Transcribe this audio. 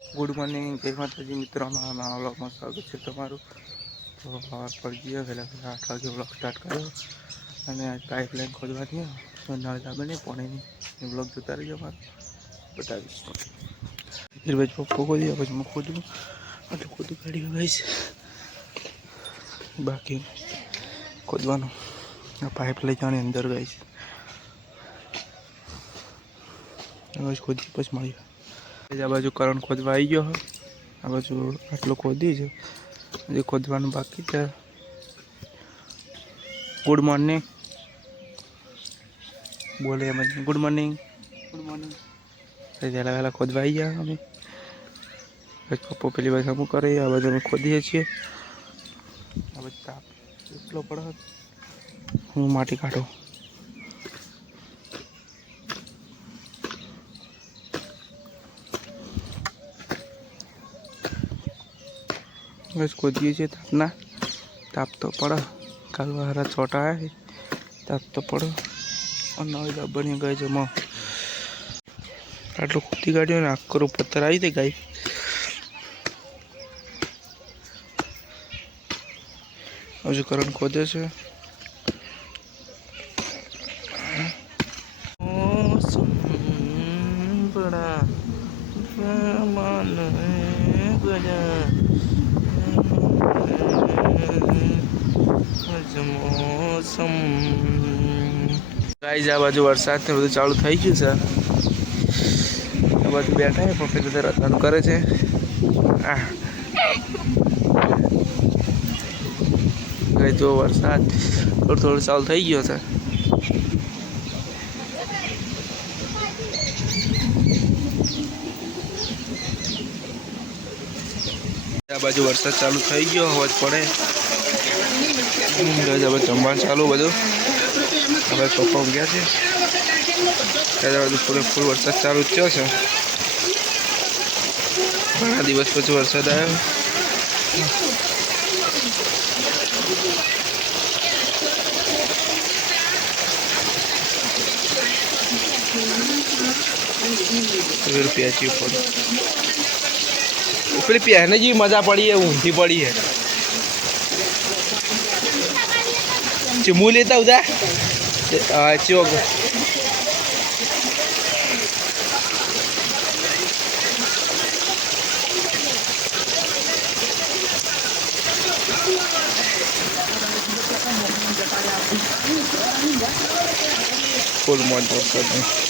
Good morning જય માતાજી. મિત્રો મારા નવા વ્લોગમાં સ્વાગત છે તમારું. તો સવાર પડી ગયો પહેલાં આઠ વાગે વ્લોગ સ્ટાર્ટ કર્યો અને આજ પાઇપલાઇન ખોદવાની તો નળ બને પાણીની. એ વ્લોગ જોતા રહીજો મારો બતાવીશ ધીરભાઈ પપ્પો ખોદી પછી હું ખોદું એટલે ખોદું કાઢી ગઈશ બાકી ખોદવાનું. આ પાઇપ લઈ જવાની અંદર ગઈશ છે. ખોદી પછી મળીએ આ બાજુ કરણ ખોદવા આવી ગયો આ બાજુ આટલું ખોદી છે. હજી ખોદવાનું બાકી છે. ગુડ મોર્નિંગ બોલે એમ જ. ગુડ મોર્નિંગ ગુડ મોર્નિંગ વહેલા વહેલા ખોદવા આવી ગયા અમે. પપ્પો પેલી બાજુ અમુક કરે આ બાજુ અમે ખોદીએ છીએ. આ બાજુ તાપ એટલો પડે. હું માટી કાઢું. બસ ખોદીએ છીએ તાપના. તાપ તો પડો. કાલ વારા છોટા આવે તાપ તો પડો. નવી બની ગઈ છે માં આટલું ખોદી કાઢ્યું ને આખો પથ્થર આવી દે ગાય. હજુ કરણ ખોદે છે. બડા માન બડા ગાઈઝ આ બાજુ વરસાદ ને બધું ચાલુ થઈ ગયું છે. આ બાજુ બેઠા છે, પપ્પી બધા રતાનું કરે છે. ગઈ જો વરસાદ થોડો થોડો ચાલુ થઈ ગયો છે. આ બાજુ વરસાદ ચાલુ થઈ ગયો અવાજ પડે. હવે જમવાનું ચાલુ બધું. હવે પપ્પા ગયા છે. ત્યારે બધું પૂરેપૂરો વરસાદ ચાલુ થયો છે. ઘણા દિવસ પછી વરસાદ આવ્યો. રૂપિયા ઉપર પેલી પહેને જેવી મજા પડી હે ઊંધી પડી હે ચીમુ લેતા ઉદા ચોક ફૂલ મોજ વરસાદ